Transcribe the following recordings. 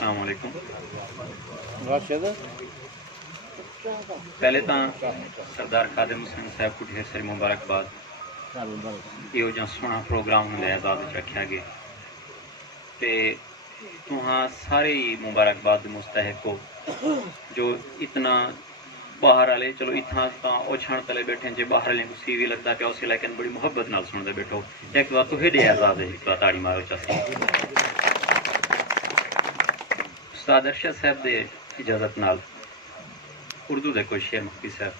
السلام علیکم. پہلے تو سردار خادم حسین صاحب کو ڈھیر ساری مبارکباد. یہ جو سونا پروگرام ہوں آزاد رکھا گیا تے تہاں سارے ہی مبارکباد مستحق ہو جو اتنا باہر والے چلو اتنا وہ چھان تلے بیٹھے جی باہر والے کو سی وی لگتا پیا اسے لیکن بڑی محبت نال سنتے بیٹھو. ایک بار تو ہڈے آزاد ہے ایک بار تاڑی مارو چاہتے استاد ارشد صاحب دے اجازت نال اردو دے کوئی شعر مفتی صاحب.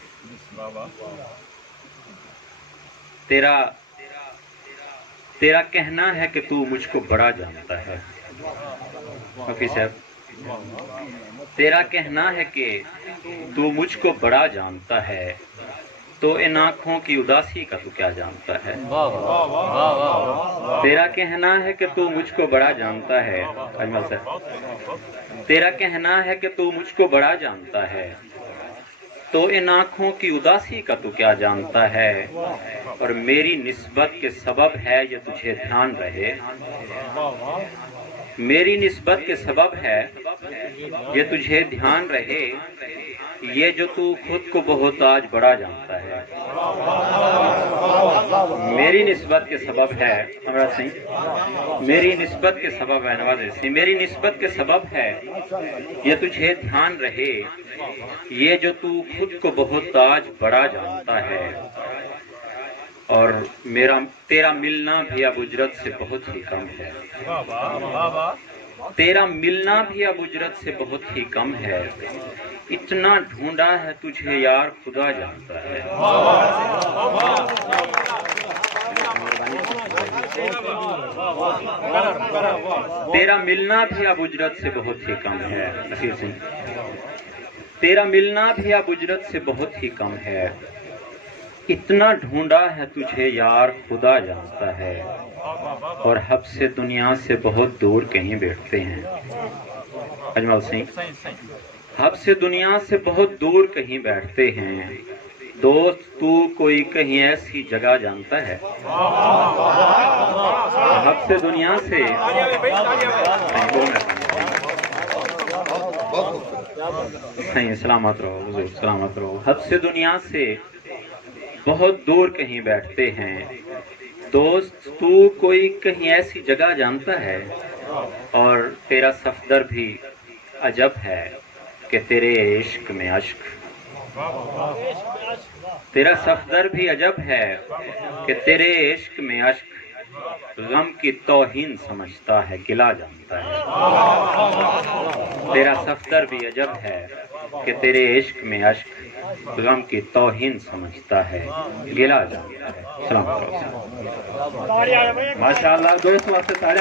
تیرا کہنا ہے کہ تو مجھ کو بڑا جانتا ہے. مفتی صاحب تیرا کہنا ہے کہ تو مجھ کو بڑا جانتا ہے تو ان آنکھوں کی اداسی کا تو کیا جانتا ہے. تیرا کہنا ہے کہ تو مجھ کو بڑا جانتا ہے. اجمل صاحب تیرا کہنا ہے کہ تو مجھ کو بڑا جانتا ہے تو ان آنکھوں کی اداسی کا تو کیا جانتا ہے. اور میری نسبت کے سبب ہے یہ تجھے دھیان رہے. میری نسبت کے سبب ہے یہ تجھے دھیان رہے. یہ جو تو خود کو بہت آج بڑا جانتا ہے. میری نسبت کے سبب ہے میری نسبت کے سبب ہے نواز سنگھ میری نسبت کے سبب ہے یہ تجھے دھیان رہے. یہ جو تو خود کو بہت آج بڑا جانتا ہے. اور تیرا ملنا بھی اب اجرت سے بہت ہی کم ہے. تیرا ملنا بھی اب اجرت سے بہت ہی کم ہے. اتنا ڈھونڈا ہے تجھے یار خدا جانتا ہے. تیرا ملنا بھی اب اجرت سے بہت ہی کم ہے. نصیر سنگھ تیرا ملنا بھی اب اجرت سے بہت ہی کم ہے. اتنا ڈھونڈا ہے تجھے یار خدا جانتا ہے. اور حب سے دنیا سے بہت دور کہیں بیٹھتے ہیں. اجمل سنگھ حب سے دنیا سے بہت دور کہیں بیٹھتے ہیں. دوست تو کوئی کہیں ایسی جگہ جانتا ہے. حب سے دنیا سے سلامت رہو حضور سلامت رہو. حب سے دنیا سے بہت دور کہیں بیٹھتے ہیں. دوست تو کوئی کہیں ایسی جگہ جانتا ہے. اور تیرا صفدر بھی عجب ہے کہ تیرے عشق میں اشک. تیرا صفدر بھی عجب ہے کہ تیرے عشق میں اشک. غم کی توہین سمجھتا ہے گلا جانتا ہے. تیرا صفدر بھی عجب ہے کہ تیرے عشق میں اشک. غم کی توہین سمجھتا ہے گلا جانتا ہے. سلام علیکم. ماشاءاللہ دوست واسطے سارے